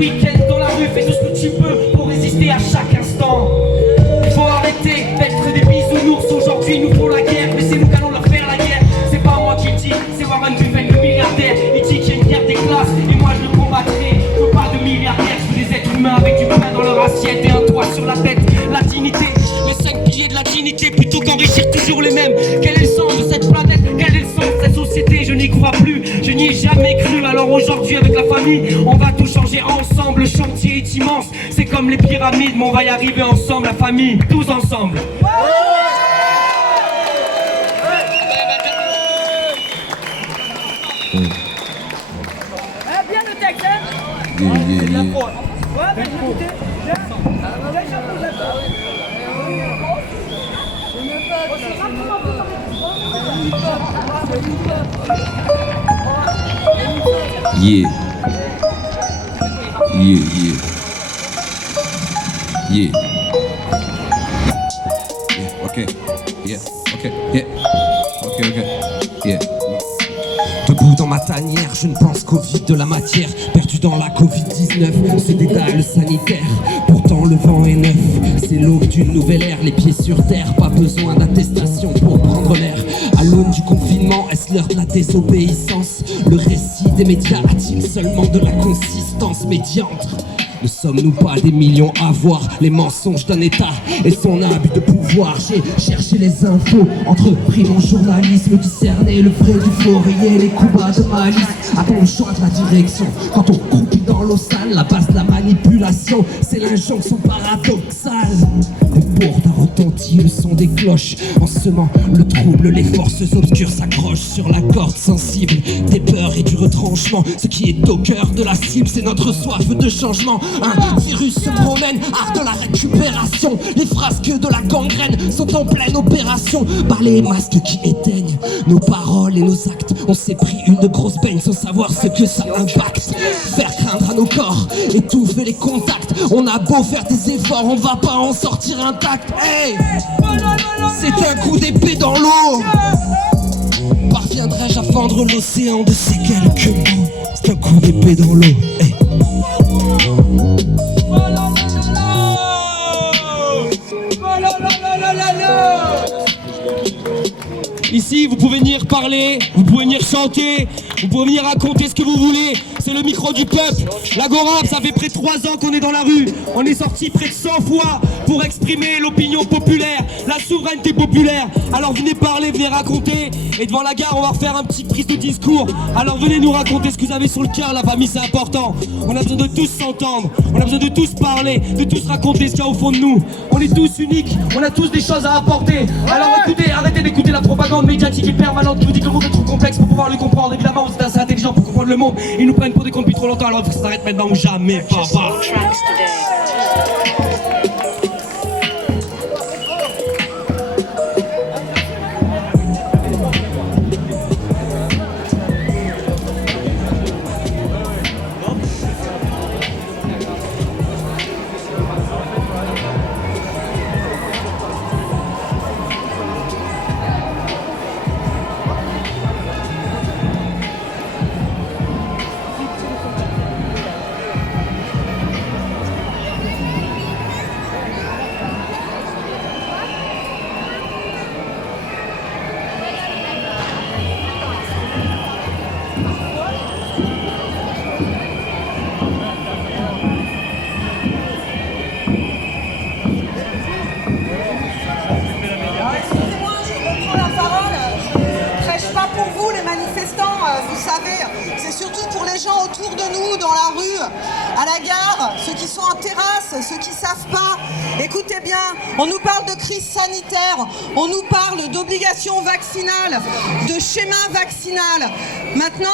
week-ends dans la rue, fais tout ce que tu peux pour résister à chaque instant. Faut arrêter d'être des bisounours, aujourd'hui ils nous font la guerre, mais c'est nous qu'allons leur faire la guerre. C'est pas moi qui le dis, c'est Warren Buffett, le milliardaire. Il dit qu'il y a une guerre des classes, et moi je le combattrai. Je veux pas de milliardaires, je veux des êtres humains avec du pain dans leur assiette et un toit sur la tête. La dignité, les 5 piliers de la dignité, plutôt qu'enrichir toujours les mêmes. Quel est le sens de cette planète? Quel est le sens de cette société? Je n'y crois plus, je n'y ai jamais cru. Alors aujourd'hui avec la famille, on va tout changer ensemble. Le chantier est immense, c'est comme les pyramides, mais on va y arriver ensemble, la famille, tous ensemble. Bien le texte, hein? Ouais, ben écoutez, Yeah. Yeah, yeah. Yeah. Yeah, okay. Yeah, okay. Yeah. Okay, okay. Yeah. Debout dans ma tanière, je ne pense qu'au vide de la matière. Perdu dans la Covid-19, c'est des dalles sanitaires. Pourtant le vent est neuf, c'est l'aube d'une nouvelle ère. Les pieds sur terre, pas besoin d'attestation pour prendre l'air. À l'aune du confinement, est-ce l'heure de la désobéissance? Le récit des médias a-t-il seulement de la consistance médiantre? Ne sommes-nous pas des millions à voir les mensonges d'un État et son abus de pouvoir? J'ai cherché les infos, entrepris mon journalisme, discerné le vrai du faux, rayé les coups bas de malice. Attends le choix de la direction, quand on croupit dans l'eau sale, la base de la manipulation, c'est l'injonction paradoxale. Des bourdes a retenti le son des cloches, en semant le trouble, les forces obscures s'accrochent sur la corde sensible des peurs et du retranchement. Ce qui est au cœur de la cible, c'est notre soif de changement. Un virus se promène, art de la récupération. Les frasques de la gangrène sont en pleine opération. Par les masques qui éteignent nos paroles et nos actes, on s'est pris une grosse baigne sans savoir ce que ça impacte. Faire craindre à nos corps, étouffer les contacts. On a beau faire des efforts, on va pas en sortir intact. Hey, c'est un coup d'épée dans l'eau. Parviendrai-je à fendre l'océan de ces quelques mots? C'est un coup d'épée dans l'eau. Hey. Ici, vous pouvez venir parler, vous pouvez venir chanter, vous pouvez venir raconter ce que vous voulez. C'est le micro du peuple. L'Agora, ça fait près de 3 ans qu'on est dans la rue. On est sorti près de 100 fois pour exprimer l'opinion populaire, la souveraineté populaire. Alors venez parler, venez raconter. Et devant la gare, on va refaire un petit prise de discours. Alors venez nous raconter ce que vous avez sur le cœur, la famille, c'est important. On a besoin de tous s'entendre, on a besoin de tous parler, de tous raconter ce qu'il y a au fond de nous. On est tous uniques, on a tous des choses à apporter. Alors écoutez, arrêtez d'écouter la propagande médiatique et permanente qui vous dit que le monde est trop complexe pour pouvoir le comprendre. Évidemment, vous êtes assez intelligent pour comprendre le monde. Ils nous prennent pour des cons depuis trop longtemps, alors il faut que ça s'arrête maintenant ou jamais, papa. C'est surtout pour les gens autour de nous, dans la rue, à la gare, ceux qui sont en terrasse, ceux qui ne savent pas. Écoutez bien, on nous parle de crise sanitaire, on nous parle d'obligation vaccinale, de schéma vaccinal. Maintenant,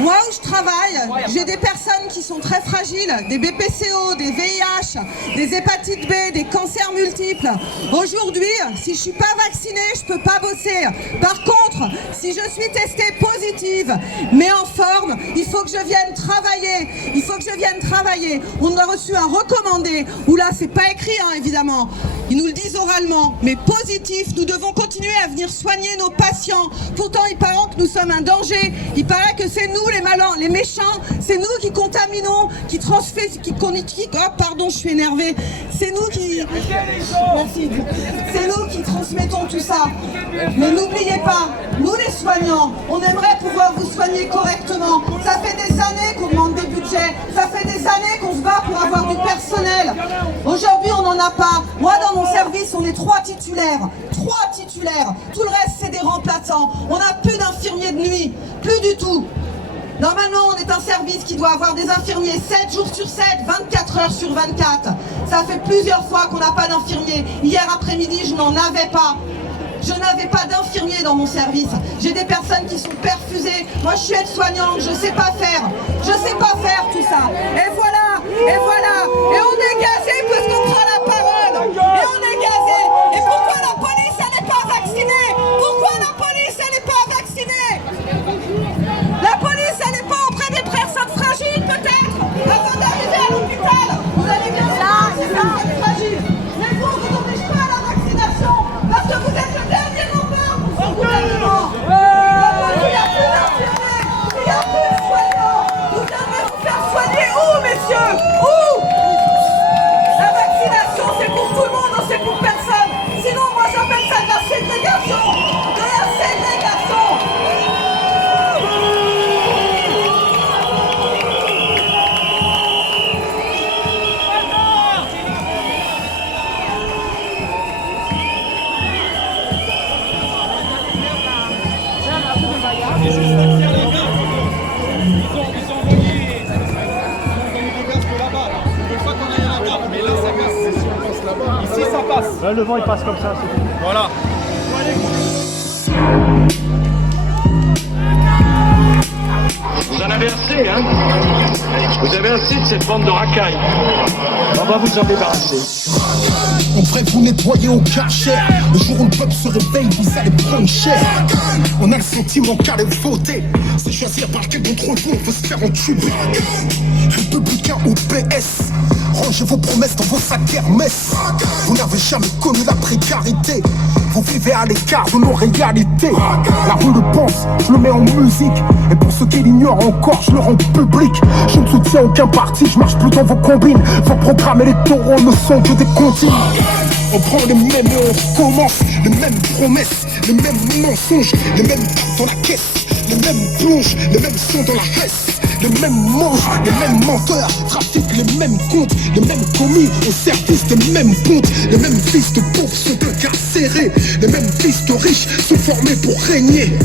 moi où je travaille, j'ai des personnes qui sont très fragiles, des BPCO, des VIH, des hépatites B, des cancers multiples. Aujourd'hui, si je ne suis pas vaccinée, je ne peux pas bosser. Par contre, si je suis testée positive, mais en forme, il faut que je vienne travailler. Il faut que je vienne travailler. On a reçu un recommandé, où là, c'est pas écrit, hein, évidemment. Ils nous le disent oralement, mais positif. Nous devons continuer à venir soigner nos patients. Pourtant, il paraît que nous sommes un danger. Il paraît que c'est nous les malins, les méchants. C'est nous qui contaminons, qui pardon, je suis énervée. C'est nous qui... Merci. C'est nous qui transmettons tout ça. Mais n'oubliez pas, nous les soignants, on aimerait pouvoir vous soigner correctement. Ça fait des années qu'on demande des budgets. Ça fait des années qu'on se bat pour avoir du personnel. Aujourd'hui, on n'en a pas. Moi, dans mon service, on est 3 titulaires. 3 titulaires. Tout le reste, c'est des remplaçants. On n'a plus d'infirmiers de nuit. Plus du tout. Normalement, on est un service qui doit avoir des infirmiers 7 jours sur 7, 24 heures sur 24. Ça fait plusieurs fois qu'on n'a pas d'infirmiers. Hier après-midi, je n'en avais pas. Je n'avais pas d'infirmiers dans mon service. J'ai des personnes qui sont perfusées. Moi, je suis aide-soignante, je ne sais pas faire. Je ne sais pas faire tout ça. Et voilà, et voilà. Et on est gazé parce qu'on prend la parole. Et on est gazé. Et pourquoi la police, elle n'est pas vaccinée? Pourquoi la police, elle n'est pas vaccinée? La police, elle n'est pas auprès des personnes fragiles, peut-être? Avant d'arriver à l'hôpital, vous allez bien voir ces personnes fragiles. Mais vous, on ne vous oblige pas à la vaccination. Parce que vous êtes le dernier rempart pour ce gouvernement. Il n'y a plus d'infirmiers, il n'y a plus de soignants. Vous viendrez vous faire soigner où, messieurs? Où? La vaccination, c'est pour tout le monde, non, c'est pour personne. Sinon, moi, j'appelle ça de la ségrégation. De la ségrégation. Ici ça passe. Là, le vent il passe comme ça. Voilà. Vous en avez assez, hein? Vous avez assez de cette bande de racailles. On va vous en débarrasser. On devrait vous nettoyer au karcher. Le jour où le peuple se réveille, vous allez prendre cher. On a le sentiment qu'aller voter, c'est choisir par quel d'entre vous on veut se faire entuber. Républicain ou PS, rangez vos promesses dans vos sacs Hermès. Vous n'avez jamais connu la précarité. Vous vivez à l'écart de nos réalités. La rue le pense, je le mets en musique. Et pour ceux qui l'ignorent encore, je le rends public. Je ne soutiens aucun parti, je marche plus dans vos combines. Vos programmes électoraux ne sont que des comptines. On prend les mêmes et on recommence. Les mêmes promesses, les mêmes mensonges. Les mêmes cartes dans la caisse, les mêmes plonges, les mêmes sons dans la reste. Les mêmes mangent, les mêmes menteurs, trafiquent les mêmes comptes, les mêmes commis au service des mêmes comptes. Les mêmes fils de pauvres sont incarcérés, les mêmes fils de riches sont formés pour régner.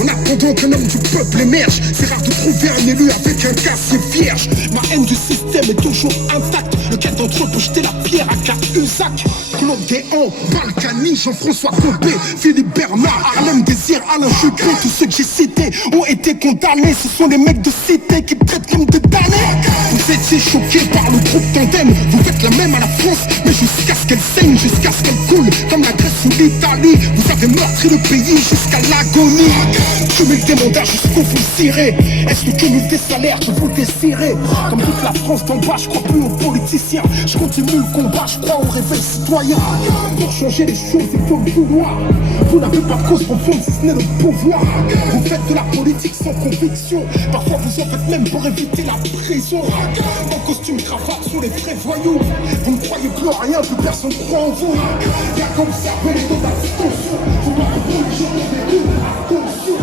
En attendant qu'un homme du peuple émerge, c'est rare de trouver un élu avec un casier vierge. Ma haine du système est toujours intacte. Lequel d'entre eux peut jeter la pierre à Cahuzac? Claude Guéant, Balkany, Jean-François Copé, Philippe Bernard, Harlem Désir, Alain Juppé. Tous ceux que j'ai cités ont été condamnés. Ce sont les mecs de cité qui me traitent comme des damnés. Vous étiez choqués par le groupe Tandem. Vous faites la même à la France, mais jusqu'à ce qu'elle saigne, jusqu'à ce qu'elle coule comme la Grèce ou l'Italie. Vous avez meurtri le pays jusqu'à l'agonie. Cumul des mandats jusqu'où vous irez. Est-ce le cumul des salaires que vous désirez? Comme toute la France d'en bas, je crois plus aux politiciens. Je continue le combat, je crois au réveil citoyen. Pour changer les choses, il faut le vouloir. Vous n'avez pas de cause profonde si ce n'est le pouvoir. Vous faites de la politique sans conviction. Parfois vous en faites même pour éviter la prison. En costume cravate sous les vrais voyous. Vous ne croyez plus en rien, plus personne croit en vous. Y'a comme ça, les taux d'abstention. Faut pas que les gens aient vécu. Attention.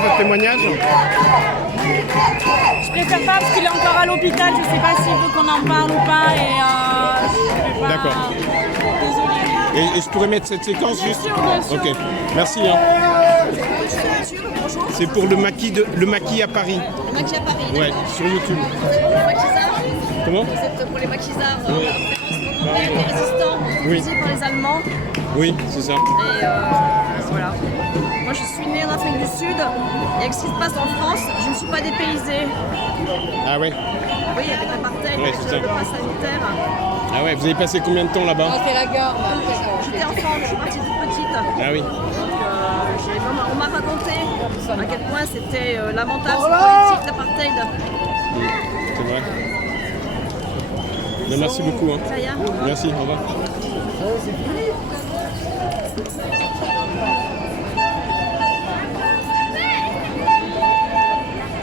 votre témoignage? Je préfère pas parce qu'il est encore à l'hôpital, je sais pas s'il veut qu'on en parle ou pas et je vais pas... D'accord. Désolée. Et je pourrais mettre cette séquence Bien juste? sûr, bien sûr. Ok, merci. Hein. C'est pour le maquis à Paris. Le maquis à Paris. Ouais, sur YouTube. Les maquisards. Comment? C'est pour les maquisards, les résistants, utilisés par les Allemands. Oui, c'est ça. Et voilà. Moi, je suis née en Afrique du Sud. Et avec ce qui se passe en France, je ne suis pas dépaysée. Ah ouais? Oui, avec l'apartheid, Ouais, avec c'est ça. le pass sanitaire. Ah ouais, vous avez passé combien de temps là-bas? C'est la gare. J'étais enfant, je suis partie toute petite. Ah oui. On m'a raconté à quel point c'était lamentable cette politique d'apartheid. C'est vrai. Ben, merci beaucoup. Hein. Ça y est. Merci, au revoir.